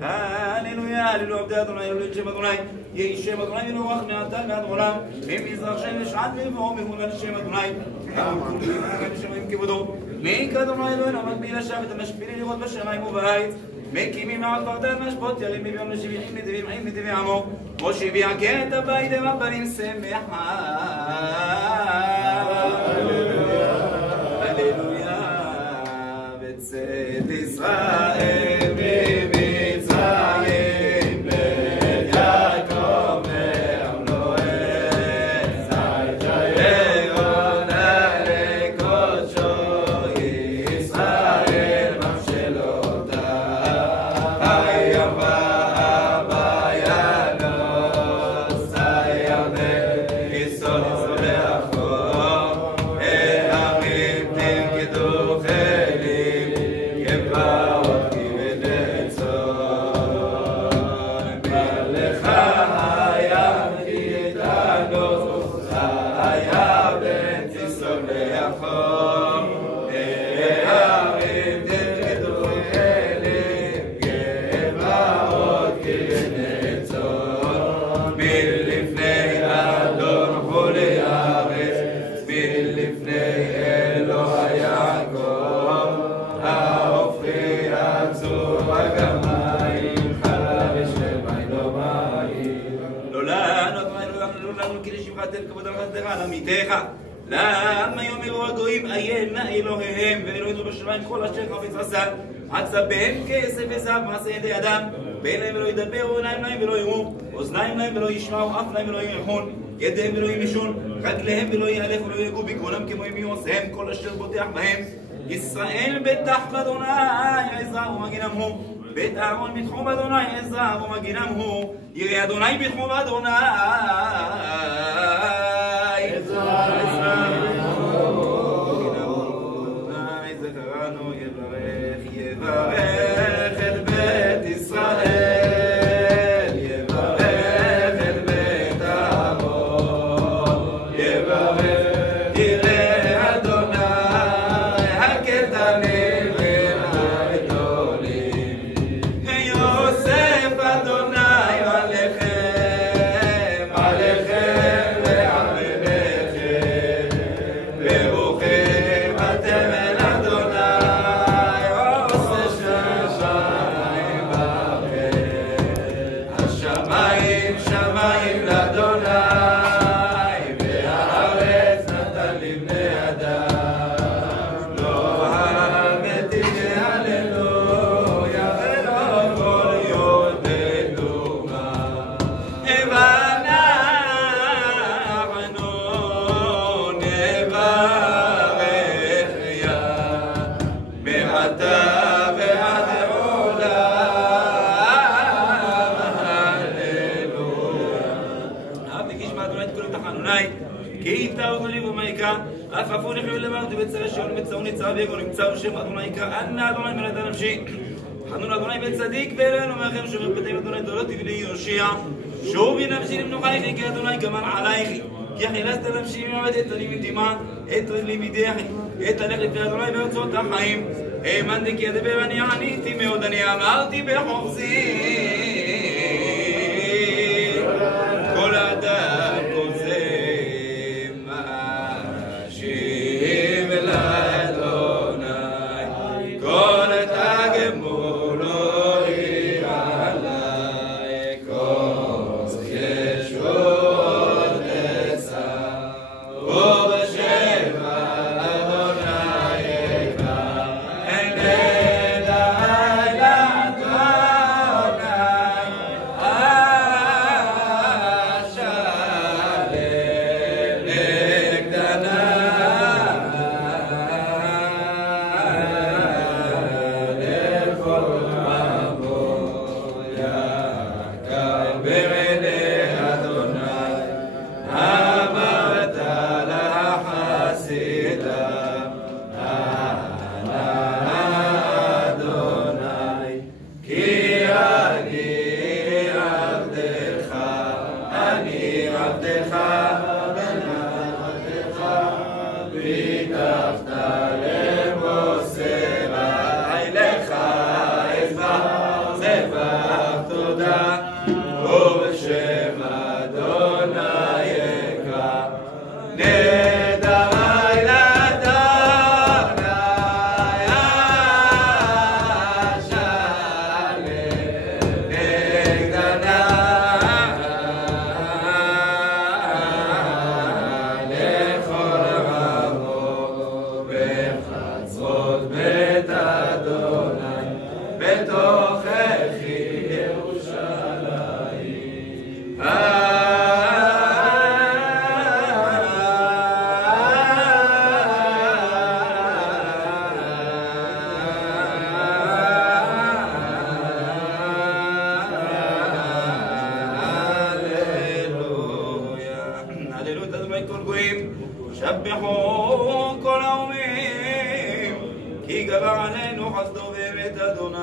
הללויה, הללו עבדי אדוני, הללו שם אדוני, יהי שם אדוני ונורח מעתה ועד עולם, ממזרח שמש עד מבוא מהולה לשם אדוני, כולם שמעים כבודו, מי כאדוני אלוהינו המקביל לשבת המשפילים לראות בשמיים ובארץ, מקימים מעל פרדן משפוט ירים מיליון לשבעים נדיבים עם נדיבי עמו, משה ויעקר את הבית עם הפנים שמחה. הללויה, בצאת ישראל למה יאמרו הגויים איה נא אלוהיהם ואלוהינו בשמיים כל אשר חפץ עשה עשה בהם כסף וזהב מעשה ידי אדם ואין להם ולא ידברו עיניים להם ולא יראו אוזניים להם ולא ישמעו אף להם ולא ירחון ידיהם ולא ימשון רגליהם ולא יהלך ולא יגעו בגרונם כמו הם יעשיהם כל אשר בוטח בהם ישראל בטח לאדוני עזרא ומגינם הוא בית אהרון בתחום אדוני עזרא ומגינם הוא ירא אדוני בתחום אדוני יברך את בית ישראל, יברך את בית אהרון, יברך ירא אדוני הקטנים והגדולים, יוסף אדוני עליכם, עליכם ועבדיכם, ברוכים אתם אל אדוני. שמיים לאדוני והארץ נתן לבני אדם לא המתים בהללויה ולא כל יודענו מה ואנחנו נברך יה מעתה ועד כי יתאו נליב ומעיקה אף אפו נחלו למות ובצרה שאול מצאו נצרה ויגו נמצאו שם אדוני יקרא אנא אדוני מלאתה נפשי חנון אדוני בצדיק ואלוהינו מאחר שומר בתים אדוני דולות תבני יושיע שובי נפשי למנוחייכי כי אדוני גמר עלייכי כי חילצת נפשי ממוות את אני מדמעה את רגלי מידיכי את הלך לפני אדוני בארצות החיים האמנתי כי אדבר אני עניתי מאוד אני אמרתי בחופזי כל אדם ישבחו כל האומים, כי גבר עלינו חסדו באמת אדוני.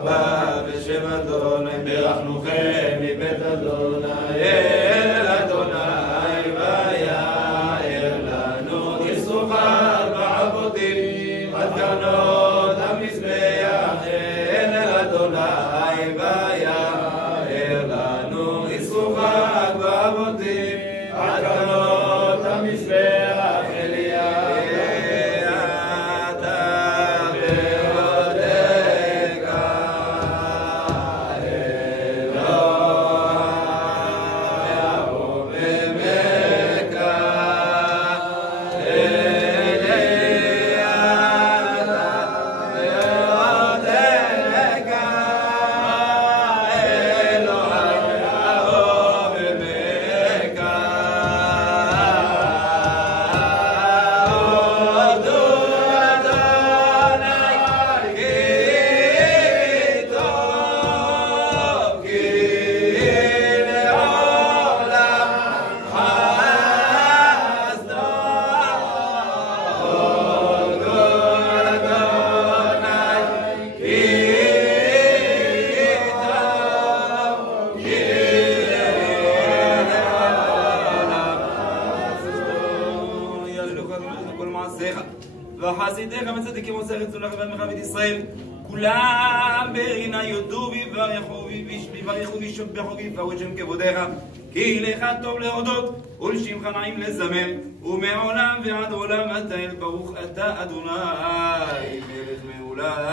רבה בשם אדוני ברכנוכם מבית אדוני אל אדוני ויער לנו תשוחח בעבודים עד קרנות המזבח אל אדוני ויער לנו תשוחח בעבודים עד קרנות המזבח אליה וחסידיך מצדיקים עושה רצון לך ועמך בית ישראל כולם ברינה יודו ויברכו וישבחו ויפארו את שם כבודיך כי לך טוב להודות ולשמך נעים לזמר ומעולם ועד עולם אתה אל ברוך אתה אדוני מלך מעולם